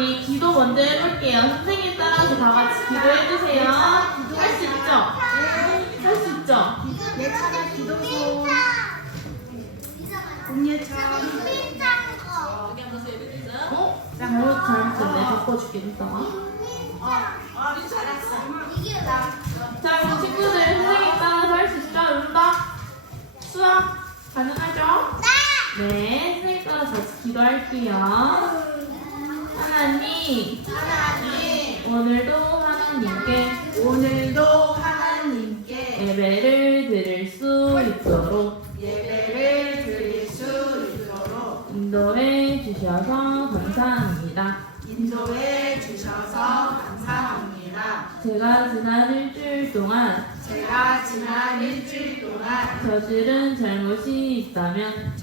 우리 기도 먼저 해볼게요. 선생님 따라서 다 같이 기도해주세요. 할 수 있죠? 할 수 있죠? 예찬아 기도소 공예찬 잘못했네. 바꿔줄게, 이따가. 자, 그럼 친구들 선생님 따라서 할 수 있죠? 응답? 수학 가능하죠? 네, 선생님 따라서 같이 기도할게요. 하나님, 오늘도 하나님께 예배를 드릴 수 있도록 인도해 주셔서 감사합니다. 제가 지난 일주일 동안 저지른 잘못이 있다면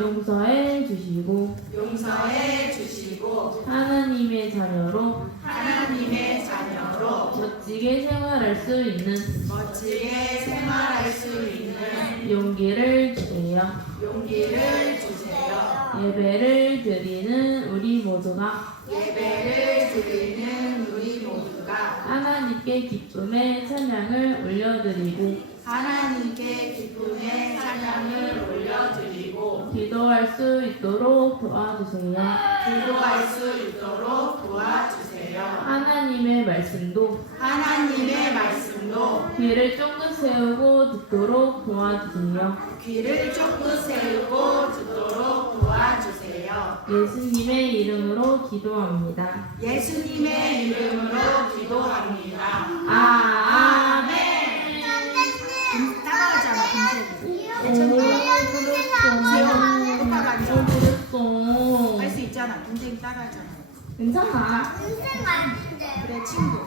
용서해 주시고 하나님의 자녀로 멋지게 생활할 수 있는 용기를 주세요. 예배를 드리는 우리 모두가 하나님께 기쁨의 찬양을 올려드리고 기도할 수 있도록 도와주세요. 하나님의 말씀도 귀를 쫑긋 세우고 듣도록 도와주세요. 예수님의 이름으로 기도합니다. 아멘. 따라하잖아 그랬어. 할 수 있잖아. 동생이 따라하잖아. 괜찮아. 그래 친구.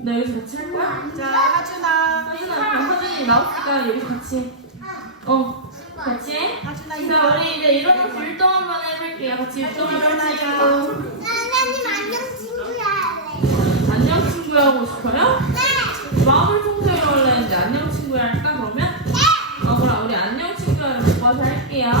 나 여기서 같이 할 거야? 자 하준아. 그럼 하준이 나왔으니까 여기 같이. 같이 해? 하준아 자, 이거. 우리 이제 일어나서 율동 한번 해볼게요. 같이 율동 일어나자. 해볼게요. 안녕 친구야 하고 싶어요? 마음을 통째로 하려 했는데 안녕 친구야 할까 그러면? 그럼 우리 안녕 친구야를 바꿔서 할게요.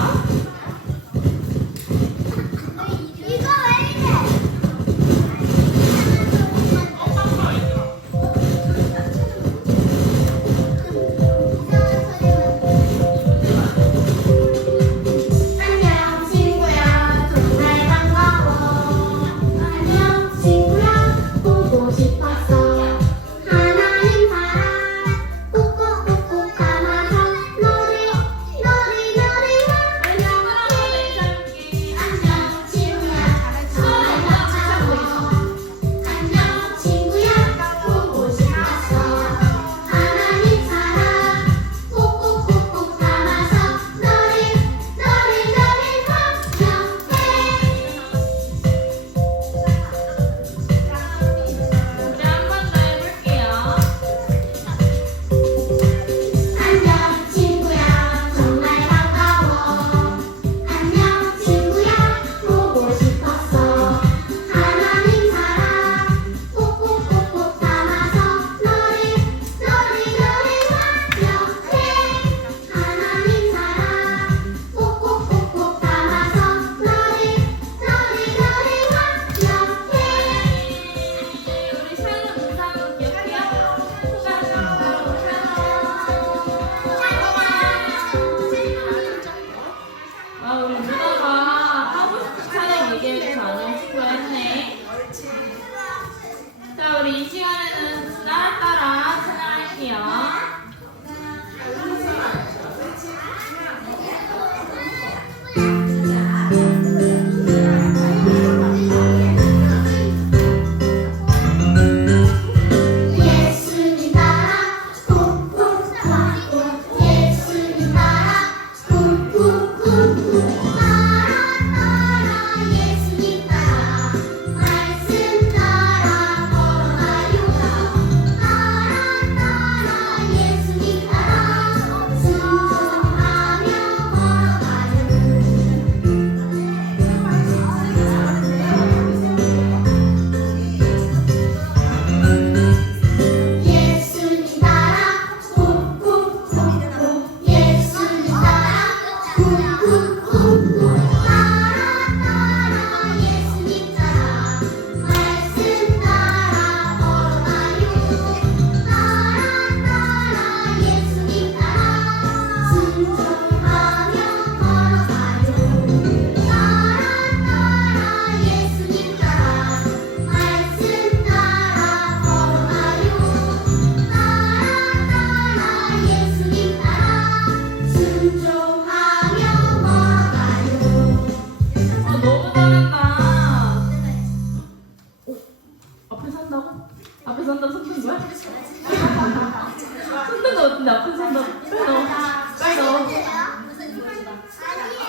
우리 누나가 하고 싶은 찬양 얘기해서 안녕 친구야 했네. 자, 우리 이 시간에는 따라 찬양할게요.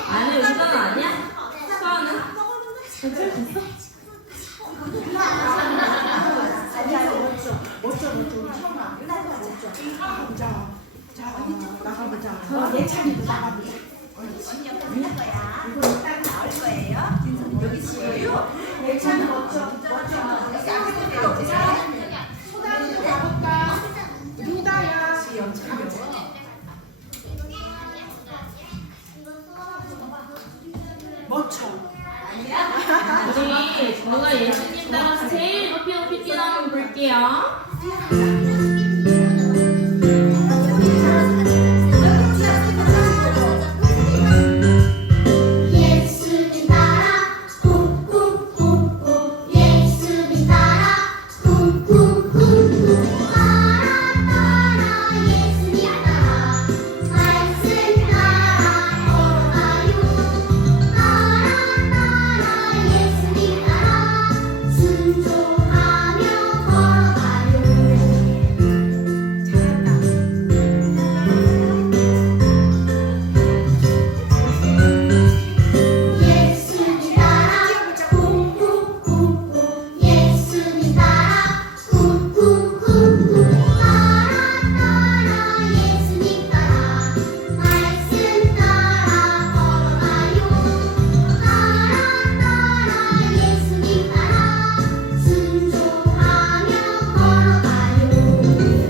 아니, 우선은 아니야? 수아는? 괜찮을 수 있어? 나가보자. 예찬이도 나가보자. 예찬이 멋져. 소다도 가볼까? 루다야. 멋져. 우리 누가 예수님 따라서 제일 높이 뛰나 한번 볼게요. 예수님 따라 쿵쿵쿵쿵 예수님 따라 쿵쿵쿵쿵 따라 따라 예수님 따라 말씀 따라 걸어가요 따라 따라 예수님 따라 순종하며 걸어가요 예수님 따라 쿵쿵쿵쿵 예수님 따라 쿵쿵쿵쿵 따라 따라 예수님 따라 말씀 따라 걸어가요 따라 따라 예수님 따라 순종하며 걸어가요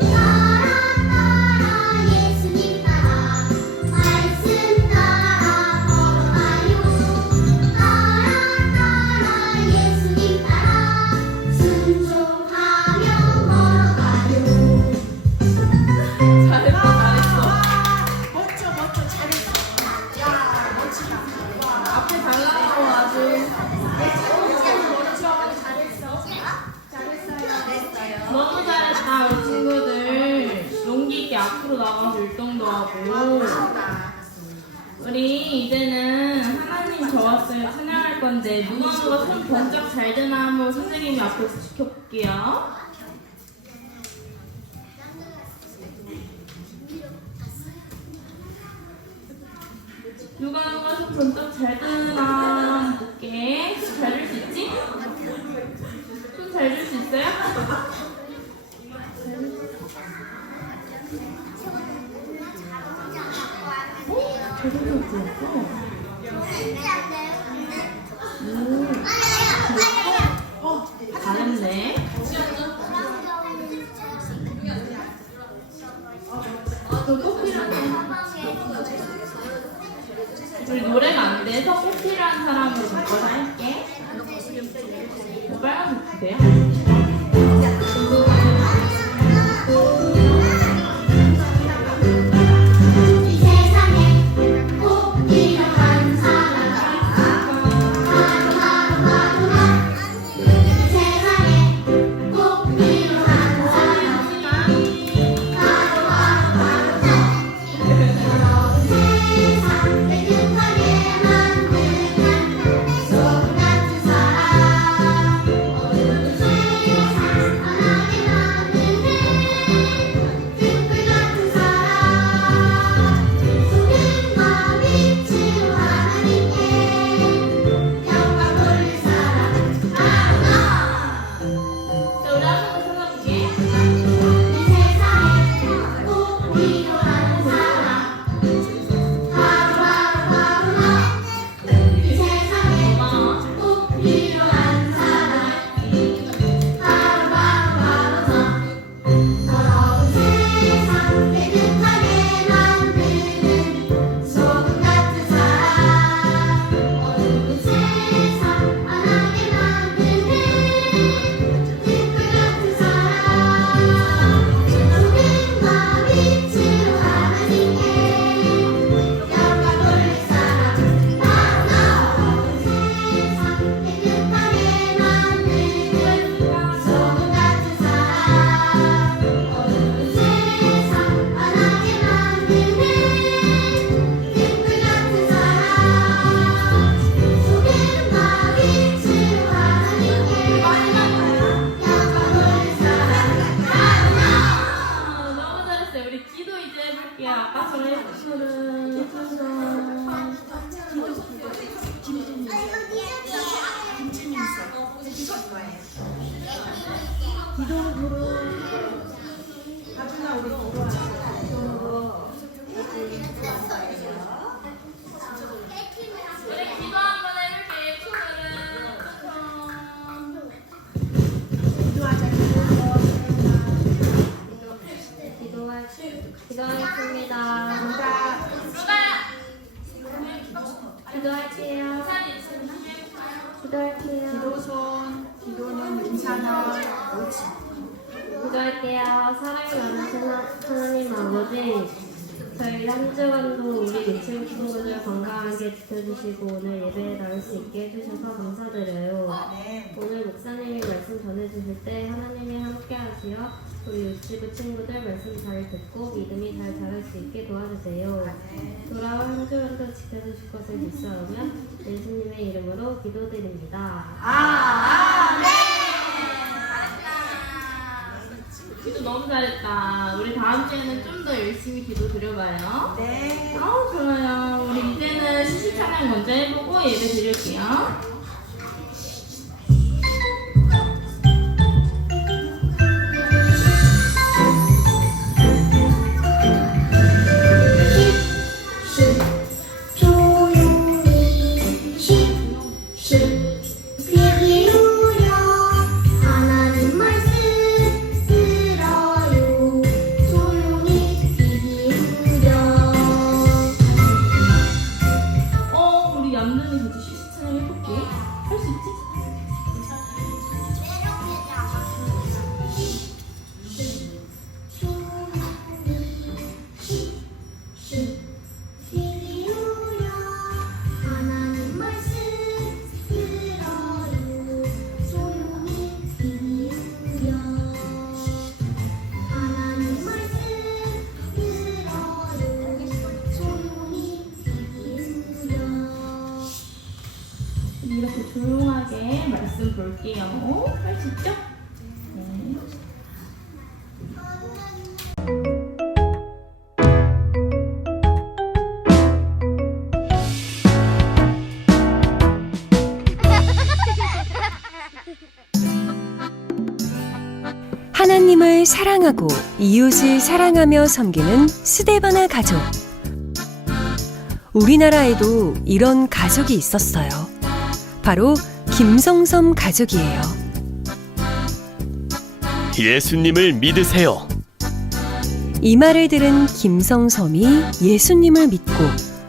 따라 따라 예수님 따라 말씀 따라 걸어가요 따라 따라 예수님 따라 순종하며 걸어가요 잘했어. 멋져. 잘했어. 야, 멋지다. 와. 앞에 잘 나가고 아주. 너무 잘했다, 우리 친구들. 용기 있게 앞으로 나가서 율동도 하고. 우리 이제는 하나님 좋았어요 찬양할 건데 누가 손 번쩍 잘 드나 한번 선생님이 앞에서 지켜볼게요. 누가 손 번쩍 잘 드나 한번 볼게. 손 잘 들 수 있지? 손 잘 들 수 있어요? 잘했네. 우리 노래가 안 돼서 꼭 필요한 사람으로 바꿔서 할게. 빨간색 주세요. 이 세상에 꼭 필요한 사람 하루하루하루하 이 세상에 꼭 필요한 사람 하루하루하루하 세상 깨끗하게 만드는 소 같은 사람 세상 기도할게요. 기도할게요. 기도손, 기도는 윤찬아. 옳지. 기도할게요. 사랑이 많으신 하나님 아버지, 저희 한 주간도 우리 미친 친구들 건강하게 지켜주시고 오늘 예배에 나올 수 있게 해주셔서 감사드려요. 네. 오늘 목사님이 말씀 전해주실 때 하나님이 함께 하시어 우리 유치부 친구들 말씀 잘 듣고 믿음이 잘 자랄 수 있게 도와주세요. 돌아올 한 주간도 지켜주실 것을 믿사오며 예수님의 이름으로 기도드립니다. 아멘. 기도 너무 잘했다. 우리 다음 주에는 좀 더 열심히 기도 드려봐요. 네. 아우 좋아요. 우리 이제는 시식 찬양 먼저 해보고 예배 드릴게요. 조용히 쉴 귀 기울여 하나님 말씀 들어요. 조용히 귀 기울여. 우리 얌전히 같이 시식 찬양 해볼게. 할 수 있지? 귀 기울여 하나님 말씀 들어요. 조용히 귀 기울여 하나님 말씀 들어요. 조용히 귀 기울여. 이렇게 조용하게 말씀 볼게요. 할 수 있죠? 네. 하나님을 사랑하고 이웃을 사랑하며 섬기는 스데바나 가족. 우리나라에도 이런 가족이 있었어요. 바로 김성섬 가족이에요. 예수님을 믿으세요. 이 말을 들은 김성섬이 예수님을 믿고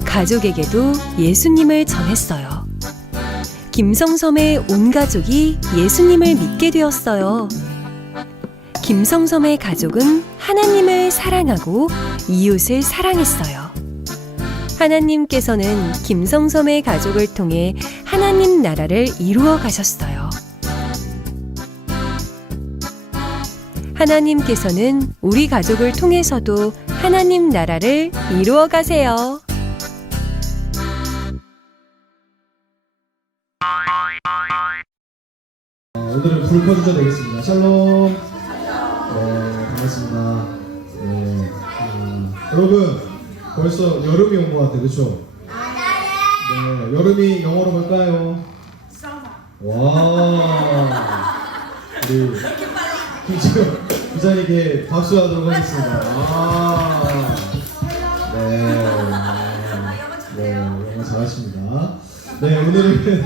가족에게도 예수님을 전했어요. 김성섬의 온 가족이 예수님을 믿게 되었어요. 김성섬의 가족은 하나님을 사랑하고 이웃을 사랑했어요. 하나님께서는 김성섬의 가족을 통해 하나님 나라를 이루어 가셨어요. 하나님께서는 우리 가족을 통해서도 하나님 나라를 이루어 가세요. 오늘은 불 꺼주셔도 되겠습니다. 샬롬. 네, 반갑습니다. 네, 여러분 벌써 여름이 온 것 같아요, 그렇죠? 네, 여름이 영어로 뭘까요? 와, 우리 김지영 부장님께 박수하도록 하겠습니다. 네, 영어 잘하십니다. 네, 오늘은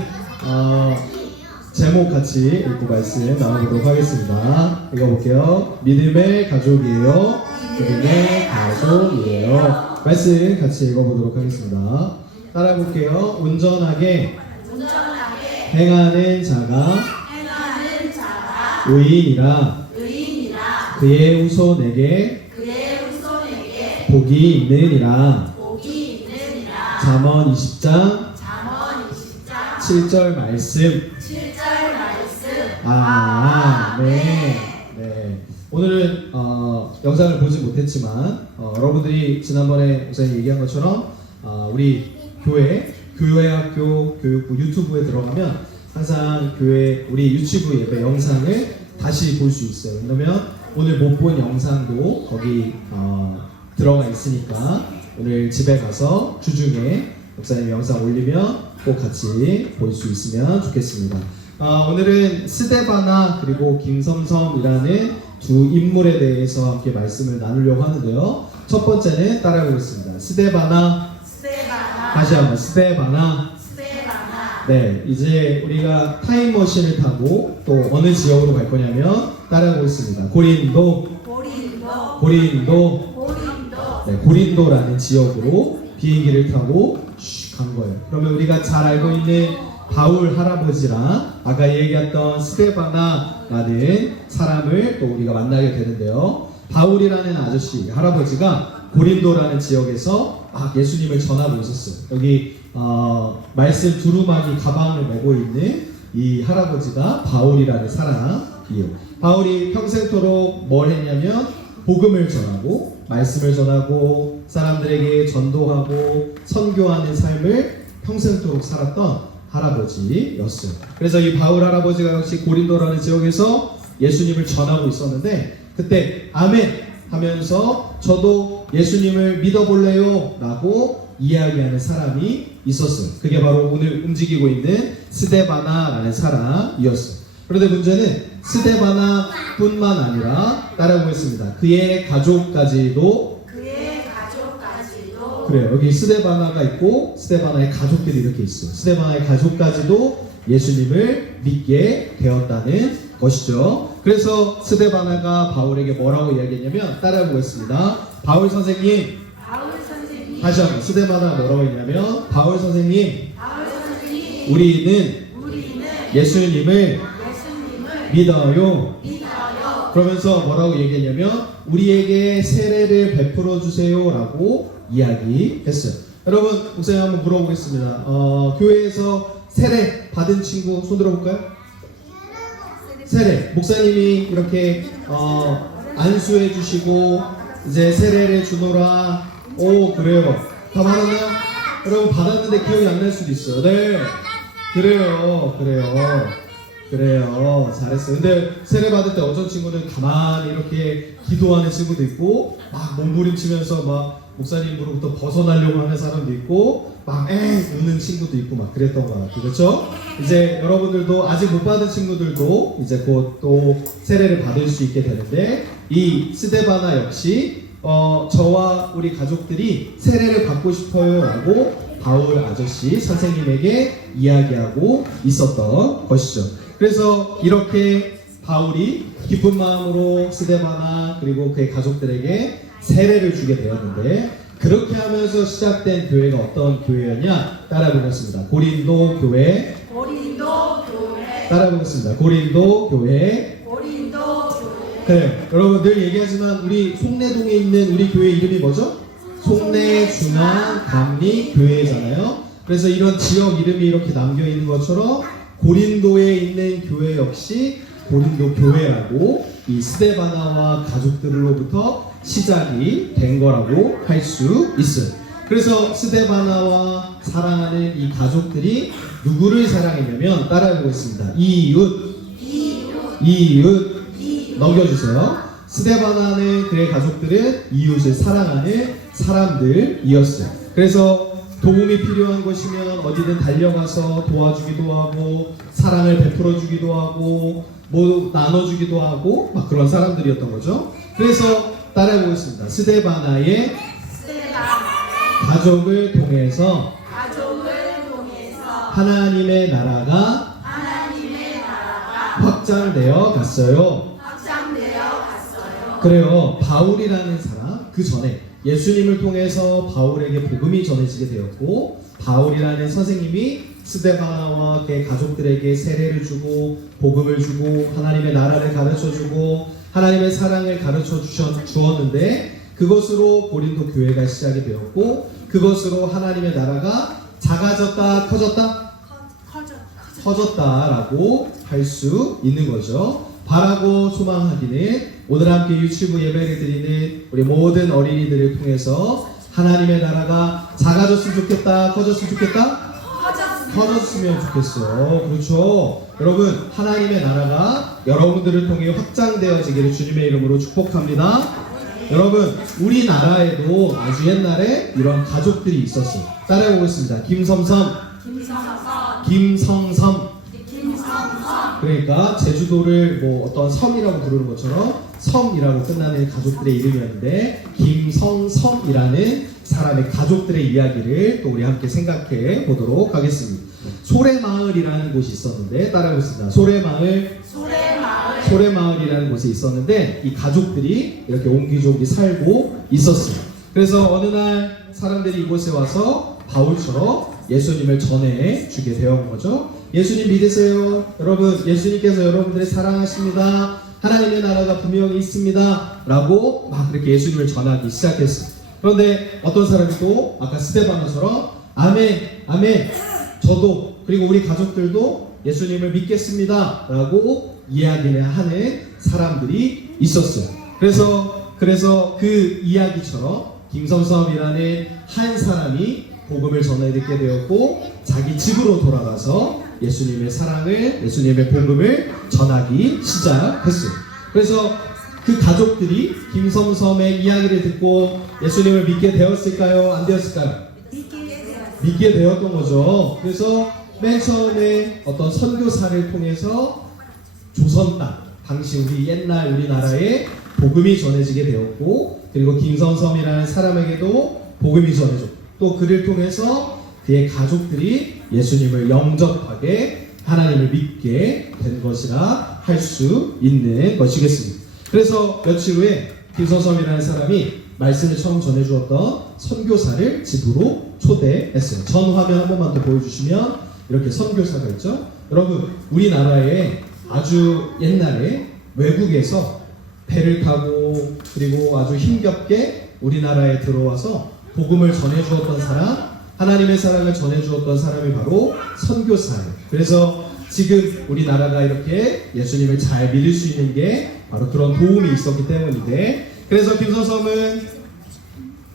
제목 같이 읽고 말씀 나눠보도록 하겠습니다. 읽어볼게요. 믿음의 가족이에요. 믿음의 가족이에요. 말씀 같이 읽어보도록 하겠습니다. 따라해볼게요. 온전하게 행하는 자가 의인이라 그의 후손에게 복이 있느니라. 잠언 20장 7절 말씀. 네. 오늘은 영상을 보지 못했지만 여러분들이 지난번에 목사님 얘기한 것처럼 우리 교회학교 교육부 유튜브에 들어가면 항상 교회 우리 유치부 예배 영상을 다시 볼 수 있어요. 왜냐면 오늘 못 본 영상도 거기 들어가 있으니까 오늘 집에 가서 주중에 목사님 영상 올리면 꼭 같이 볼 수 있으면 좋겠습니다. 오늘은 스데바나 그리고 김성섬이라는 두 인물에 대해서 함께 말씀을 나누려고 하는데요. 첫 번째는 따라해보겠습니다. 스데바나. 다시 한번 스데바나. 네, 이제 우리가 타임머신을 타고 또 어느 지역으로 갈 거냐면 따라해보겠습니다. 고린도. 네, 고린도라는 지역으로 비행기를 타고 간 거예요. 그러면 우리가 잘 알고 있는 바울 할아버지랑 아까 얘기했던 스데바나라는 사람을 또 우리가 만나게 되는데요. 바울이라는 아저씨, 할아버지가 고린도라는 지역에서 예수님을 전하고 있었어요. 여기 말씀 두루마기 가방을 메고 있는 이 할아버지가 바울이라는 사람이에요. 바울이 평생토록 뭘 했냐면 복음을 전하고 말씀을 전하고 사람들에게 전도하고 선교하는 삶을 평생토록 살았던 할아버지였어요. 그래서 이 바울 할아버지가 역시 고린도라는 지역에서 예수님을 전하고 있었는데 그때 아멘 하면서 저도 예수님을 믿어볼래요 라고 이야기하는 사람이 있었어요. 그게 바로 오늘 움직이고 있는 스데바나라는 사람이었어요. 그런데 문제는 스데바나뿐만 아니라 따라보겠습니다. 그의 가족까지도 그래요. 여기 스데바나가 있고 스데바나의 가족들이 이렇게 있어요. 스데바나의 가족까지도 예수님을 믿게 되었다는 것이죠. 그래서 스데바나가 바울에게 뭐라고 이야기했냐면 따라해보겠습니다. 바울 선생님 다시 한번 스데바나가 뭐라고 했냐면 바울 선생님 우리는 예수님을 믿어요. 그러면서 뭐라고 얘기했냐면 우리에게 세례를 베풀어 주세요 라고 이야기했어요. 여러분 목사님 한번 물어보겠습니다. 교회에서 세례 받은 친구 손 들어볼까요? 세례 목사님이 이렇게 안수해 주시고 이제 세례를 주노라. 오 그래요. 다 받았나요? 여러분 받았는데 기억이 안 날 수도 있어요. 네 그래요 잘했어요. 근데 세례 받을 때 어떤 친구는 가만히 이렇게 기도하는 친구도 있고 막 몸부림치면서 막 목사님으로부터 벗어나려고 하는 사람도 있고 막 우는 친구도 있고 막 그랬던 것 같아요. 그렇죠? 이제 여러분들도 아직 못 받은 친구들도 이제 곧 또 세례를 받을 수 있게 되는데 이 스데바나 역시 저와 우리 가족들이 세례를 받고 싶어요 라고 바울 아저씨 선생님에게 이야기하고 있었던 것이죠. 그래서 이렇게 바울이 기쁜 마음으로 스데바나 그리고 그의 가족들에게 세례를 주게 되었는데 그렇게 하면서 시작된 교회가 어떤 교회였냐? 따라해보겠습니다. 고린도 교회. 따라해보겠습니다. 고린도 교회. 그래, 여러분 늘 얘기하지만 우리 송내동에 있는 우리 교회 이름이 뭐죠? 송내중앙감리교회잖아요. 그래서 이런 지역 이름이 이렇게 남겨 있는 것처럼 고린도에 있는 교회 역시 고린도 교회라고 이 스데바나와 가족들로부터 시작이 된 거라고 할 수 있어요. 그래서 스데바나와 사랑하는 이 가족들이 누구를 사랑했냐면 따라해보겠습니다. 이웃 넘겨주세요. 스데바나는 그의 가족들은 이웃을 사랑하는 사람들이었어요. 그래서 도움이 필요한 것이면 어디든 달려가서 도와주기도 하고 사랑을 베풀어 주기도 하고 뭐 나눠주기도 하고 막 그런 사람들이었던 거죠. 그래서 따라해보겠습니다. 스데바나의 가족을 통해서 하나님의 나라가 확장되어 갔어요. 그래요. 바울이라는 사람 그 전에 예수님을 통해서 바울에게 복음이 전해지게 되었고 바울이라는 선생님이 스데바나와 그의 가족들에게 세례를 주고 복음을 주고 하나님의 나라를 가르쳐주고 하나님의 사랑을 가르쳐 주었는데 그것으로 고린도 교회가 시작이 되었고 그것으로 하나님의 나라가 작아졌다 커졌다라고 할 수 있는 거죠. 바라고 소망하기는 오늘 함께 유치부 예배를 드리는 우리 모든 어린이들을 통해서 하나님의 나라가 작아졌으면 좋겠다, 커졌으면 좋겠다? 커졌으면 좋겠어요. 그렇죠. 여러분 하나님의 나라가 여러분들을 통해 확장되어지기를 주님의 이름으로 축복합니다. 여러분 우리나라에도 아주 옛날에 이런 가족들이 있었어요. 따라해보겠습니다. 김성섬. 그러니까 제주도를 뭐 어떤 섬이라고 부르는 것처럼 섬이라고 끝나는 가족들의 이름이었는데 김성섬이라는 사람의 가족들의 이야기를 또 우리 함께 생각해 보도록 하겠습니다. 소래마을이라는 곳이 있었는데 따라해보겠습니다. 소래마을이라는 곳이 있었는데 이 가족들이 이렇게 옹기종기 살고 있었어요. 그래서 어느 날 사람들이 이곳에 와서 바울처럼 예수님을 전해주게 되었던 거죠. 예수님 믿으세요. 여러분, 예수님께서 여러분들을 사랑하십니다. 하나님의 나라가 분명히 있습니다. 라고 막 그렇게 예수님을 전하기 시작했어요. 그런데 어떤 사람이 또 아까 스데반처럼 아멘, 아멘, 저도 그리고 우리 가족들도 예수님을 믿겠습니다. 라고 이야기를 하는 사람들이 있었어요. 그래서 그 이야기처럼 김성섭이라는 한 사람이 복음을 전해 듣게 되었고 자기 집으로 돌아가서 예수님의 사랑을, 예수님의 복음을 전하기 시작했어요. 그래서 그 가족들이 김성섭의 이야기를 듣고 예수님을 믿게 되었을까요? 안 되었을까요? 믿게 되었던 거죠. 그래서 맨 처음에 어떤 선교사를 통해서 조선 땅, 당시 우리 옛날 우리나라에 복음이 전해지게 되었고, 그리고 김성섭이라는 사람에게도 복음이 전해졌고, 또 그를 통해서 그의 가족들이 예수님을 영접하게 하나님을 믿게 된 것이라 할 수 있는 것이겠습니다. 그래서 며칠 후에 김성섭이라는 사람이 말씀을 처음 전해주었던 선교사를 집으로 초대했어요. 전 화면 한 번만 더 보여주시면 이렇게 선교사가 있죠. 여러분, 우리나라에 아주 옛날에 외국에서 배를 타고 그리고 아주 힘겹게 우리나라에 들어와서 복음을 전해주었던 사람, 하나님의 사랑을 전해주었던 사람이 바로 선교사예요. 그래서 지금 우리나라가 이렇게 예수님을 잘 믿을 수 있는 게 바로 그런 도움이 있었기 때문인데, 그래서 김성섭은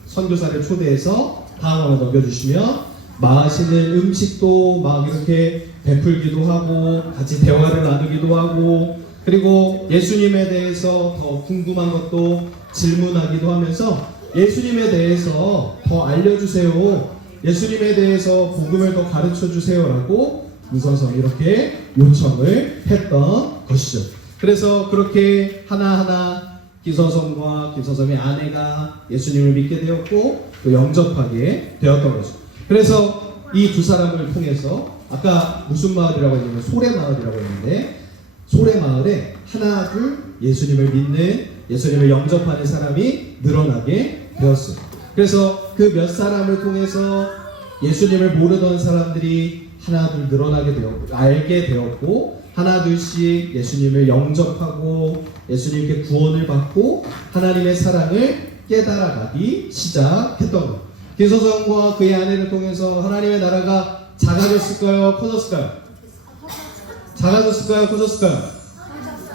선교사를 초대해서 다음 화면 넘겨주시면 맛있는 음식도 막 이렇게 베풀기도 하고 같이 대화를 나누기도 하고, 그리고 예수님에 대해서 더 궁금한 것도 질문하기도 하면서 예수님에 대해서 더 알려주세요, 예수님에 대해서 복음을 더 가르쳐주세요 라고 김성섭이 이렇게 요청을 했던 것이죠. 그래서 그렇게 하나하나 김성섭과 김성섭의 아내가 예수님을 믿게 되었고 또 영접하게 되었던 거죠. 그래서 이 두 사람을 통해서 아까 무슨 마을이라고 했냐면 소래마을이라고 했는데, 소래마을에 하나 둘 예수님을 믿는, 예수님을 영접하는 사람이 늘어나게 되었어요. 그래서 그 몇 사람을 통해서 예수님을 모르던 사람들이 하나 둘 늘어나게 되었고, 알게 되었고, 하나 둘씩 예수님을 영접하고 예수님께 구원을 받고 하나님의 사랑을 깨달아가기 시작했던 것. 김성섭과 그의 아내를 통해서 하나님의 나라가 작아졌을까요? 커졌을까요? 작아졌을까요? 커졌을까요?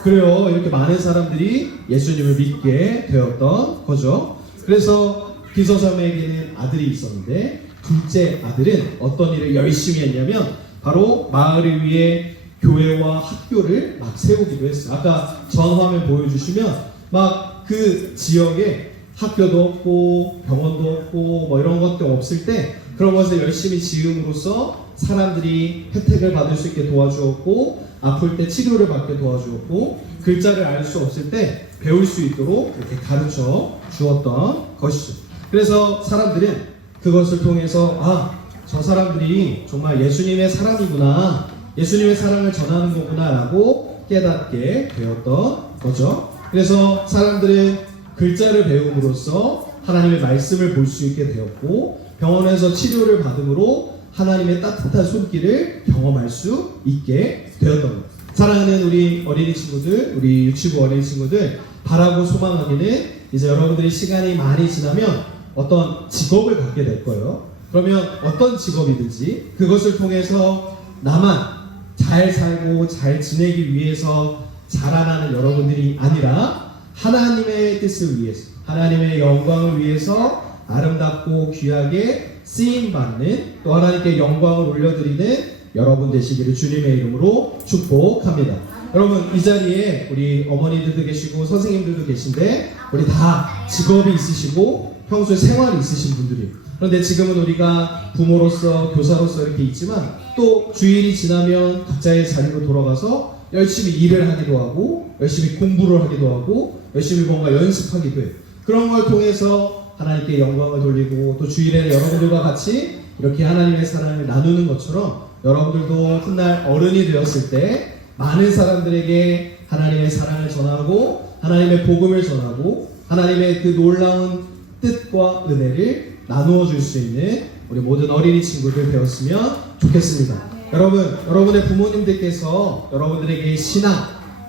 그래요. 이렇게 많은 사람들이 예수님을 믿게 되었던 거죠. 그래서 김성섭에게는 아들이 있었는데, 둘째 아들은 어떤 일을 열심히 했냐면 바로 마을을 위해 교회와 학교를 막 세우기도 했어요. 아까 전 화면 보여주시면 막 그 지역에 학교도 없고 병원도 없고 뭐 이런 것도 없을 때 그런 것을 열심히 지음으로써 사람들이 혜택을 받을 수 있게 도와주었고, 아플 때 치료를 받게 도와주었고, 글자를 알 수 없을 때 배울 수 있도록 이렇게 가르쳐 주었던 것이죠. 그래서 사람들은 그것을 통해서 저 사람들이 정말 예수님의 사람이구나, 예수님의 사랑을 전하는 거구나 라고 깨닫게 되었던 거죠. 그래서 사람들은 글자를 배움으로써 하나님의 말씀을 볼 수 있게 되었고, 병원에서 치료를 받음으로 하나님의 따뜻한 손길을 경험할 수 있게 되었던 거예요. 사랑하는 우리 어린이 친구들, 우리 유치부 어린이 친구들, 바라고 소망하기는 이제 여러분들이 시간이 많이 지나면 어떤 직업을 갖게 될 거예요. 그러면 어떤 직업이든지 그것을 통해서 나만 잘 살고 잘 지내기 위해서 자라나는 여러분들이 아니라 하나님의 뜻을 위해서, 하나님의 영광을 위해서 아름답고 귀하게 쓰임받는, 또 하나님께 영광을 올려드리는 여러분 되시기를 주님의 이름으로 축복합니다. 여러분, 이 자리에 우리 어머니들도 계시고 선생님들도 계신데 우리 다 직업이 있으시고 평소에 생활이 있으신 분들이에요. 그런데 지금은 우리가 부모로서 교사로서 이렇게 있지만 또 주일이 지나면 각자의 자리로 돌아가서 열심히 일을 하기도 하고 열심히 공부를 하기도 하고 열심히 뭔가 연습하기도 해요. 그런 걸 통해서 하나님께 영광을 돌리고, 또 주일에는 여러분들과 같이 이렇게 하나님의 사랑을 나누는 것처럼 여러분들도 훗날 어른이 되었을 때 많은 사람들에게 하나님의 사랑을 전하고 하나님의 복음을 전하고 하나님의 그 놀라운 뜻과 은혜를 나누어 줄 수 있는 우리 모든 어린이 친구들 배웠으면 좋겠습니다. 여러분의 부모님들께서 여러분들에게 신앙,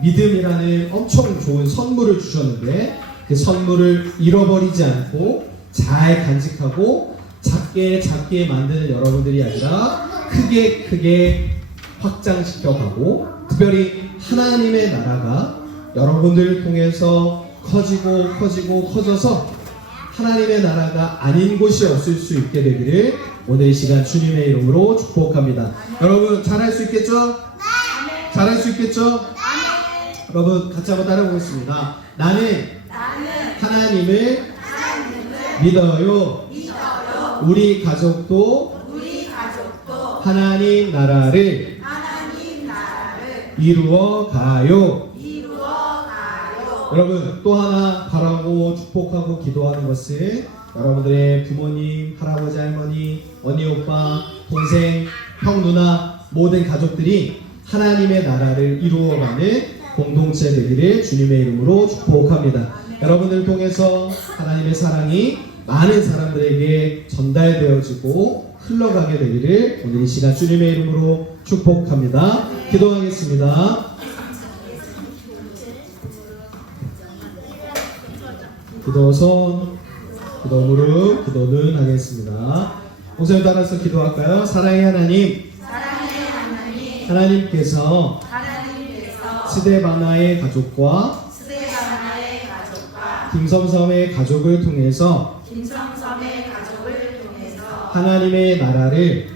믿음이라는 엄청 좋은 선물을 주셨는데 그 선물을 잃어버리지 않고 잘 간직하고 작게 만드는 여러분들이 아니라 크게 확장시켜가고 특별히 하나님의 나라가 여러분들을 통해서 커져서 하나님의 나라가 아닌 곳이 없을 수 있게 되기를 오늘 이 시간 주님의 이름으로 축복합니다. 여러분 잘할 수 있겠죠? 네. 잘할 수 있겠죠? 네. 여러분 같이 한번 따라 보겠습니다. 나는 하나님을 믿어요. 우리 가족도 하나님 나라를 이루어 가요. 여러분 또 하나 바라고 축복하고 기도하는 것은 여러분들의 부모님, 할아버지, 할머니, 언니, 오빠, 동생, 형, 누나 모든 가족들이 하나님의 나라를 이루어가는 공동체 되기를 주님의 이름으로 축복합니다. 여러분들을 통해서 하나님의 사랑이 많은 사람들에게 전달되어지고 흘러가게 되기를 오늘 이 시간 주님의 이름으로 축복합니다. 기도하겠습니다. 기도선, 기도 무릎, 기도는 하겠습니다. 목소리 따라서 기도할까요? 사랑의 하나님, 하나님께서 스데바나의 가족과 김섬섬의 가족을 통해서 하나님의 나라를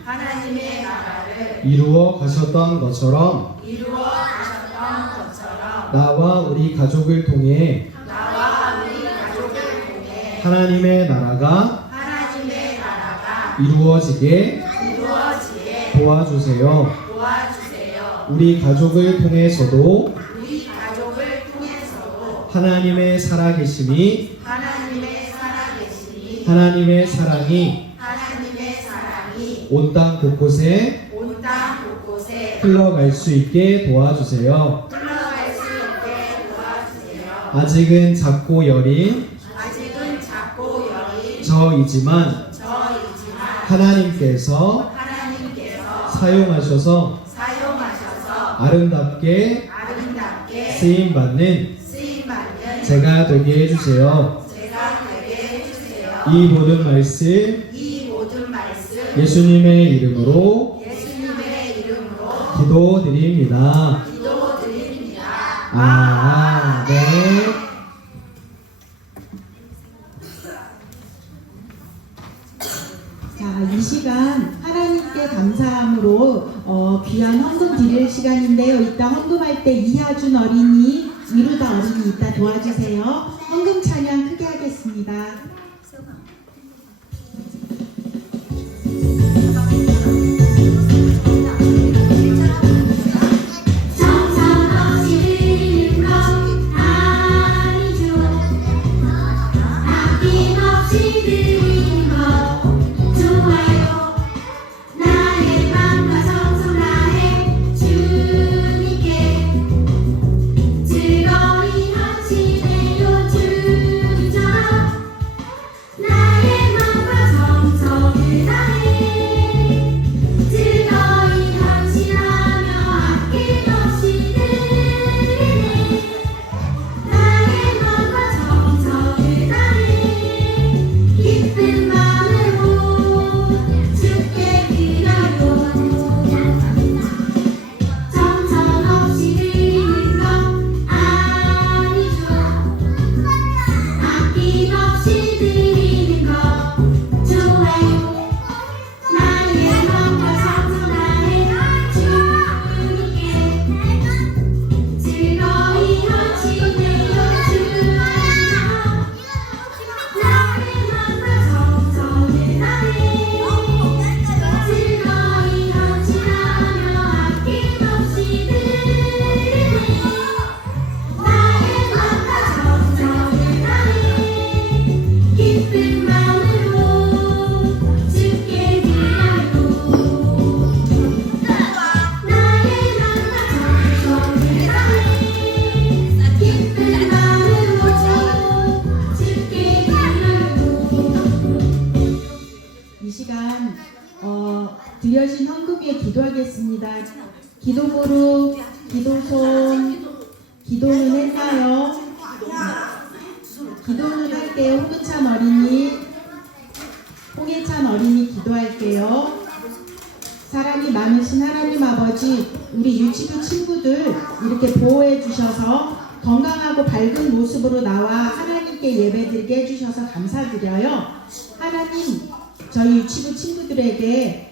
이루어 가셨던 것처럼 나와 우리 가족을 통해 하나님의 나라가 이루어지게 도와주세요. 우리 가족을 통해서도 하나님의 살아계심이 하나님의 사랑이 온 땅 곳곳에 흘러갈 수 있게 도와주세요. 아직은 작고 여린 저이지만 하나님께서 사용하셔서 아름답게 쓰임받는 제가 되게 해주세요. 이 모든 말씀 예수님의 이름으로 기도드립니다. 아멘. 자, 이 시간 하나님께 감사함으로 귀한 헌금 드릴 시간인데요. 이따 헌금할 때 이하준 어린이, 이루다 어린이 이따 도와주세요. 헌금 찬양 크게 하겠습니다. 즐거이 하시네요 주님처럼 기도하겠습니다. 기도무릎, 기도손, 기도는 했나요? 기도는 할게요. 홍은찬 어린이, 홍예찬 어린이 기도할게요. 사랑이 많으신 하나님 아버지, 우리 유치부 친구들 이렇게 보호해 주셔서 건강하고 밝은 모습으로 나와 하나님께 예배드리게 해주셔서 감사드려요. 하나님, 저희 유치부 친구들에게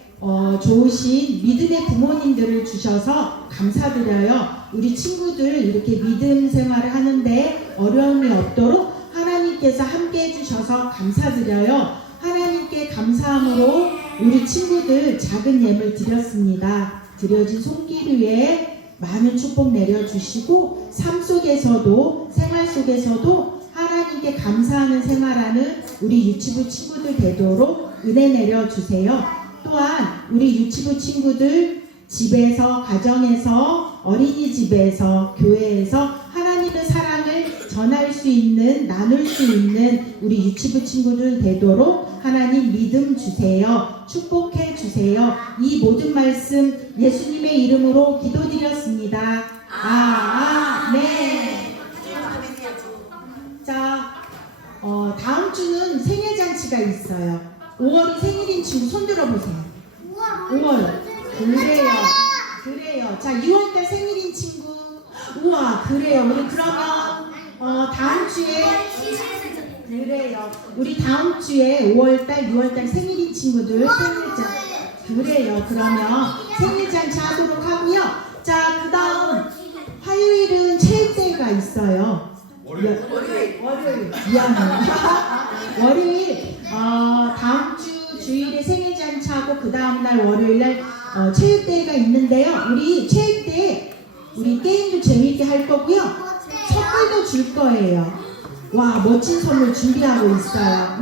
좋으신 믿음의 부모님들을 주셔서 감사드려요. 우리 친구들 이렇게 믿음 생활을 하는데 어려움이 없도록 하나님께서 함께 해주셔서 감사드려요. 하나님께 감사함으로 우리 친구들 작은 예물 드렸습니다. 드려진 손길 위에 많은 축복 내려주시고 삶 속에서도 생활 속에서도 하나님께 감사하는 생활하는 우리 유치부 친구들 되도록 은혜 내려주세요. 또한 우리 유치부 친구들 집에서, 가정에서, 어린이집에서, 교회에서 하나님의 사랑을 전할 수 있는, 나눌 수 있는 우리 유치부 친구들 되도록 하나님 믿음 주세요. 축복해 주세요. 이 모든 말씀 예수님의 이름으로 기도드렸습니다. 아멘. 자, 다음 주는 생일잔치가 있어요. 5월이 생일인 친구 손 들어보세요. 5월. 그래요. 자, 6월달 생일인 친구. 우와, 그래요. 우리 그러면 다음 주에 그래요. 우리 다음 주에 5월달, 6월달 생일인 친구들 생일잔치. 그래요. 그러면 생일잔치 하도록 하고요. 자, 그 다음 화요일은 체육대회가 있어요. 월요일. 미안해요. 월요일 다음 주 주일에 생일잔치하고 그 다음날 월요일날 체육대회가 있는데요. 우리 체육대회 우리 게임도 재미있게 할 거고요. 선물도 줄 거예요. 와, 멋진 선물 준비하고 있어요.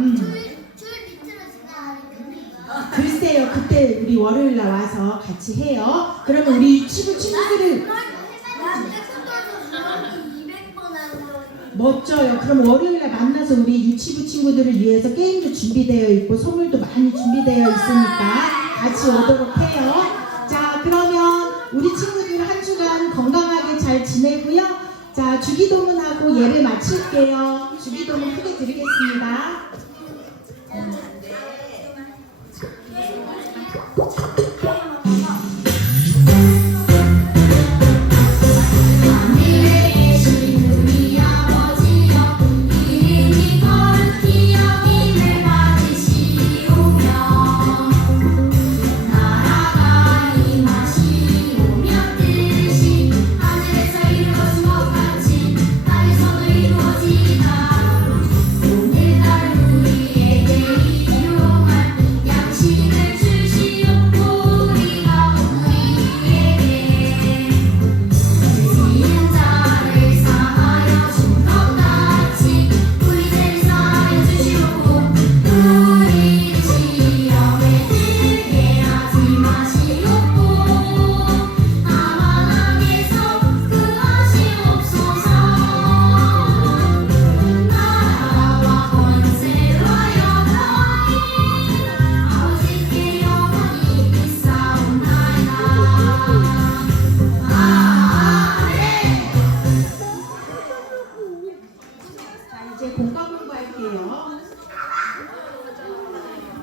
글쎄요, 그때 우리 월요일날 와서 같이 해요. 그러면 우리 유치부 친구들을 멋져요. 그럼 월요일날 만나서 우리 유치부 친구들을 위해서 게임도 준비되어 있고 선물도 많이 준비되어 있으니까 같이 오도록 해요. 자, 그러면 우리 친구들 한 주간 건강하게 잘 지내고요. 자, 주기도문하고 예배 마칠게요. 주기도문 크게 드리겠습니다.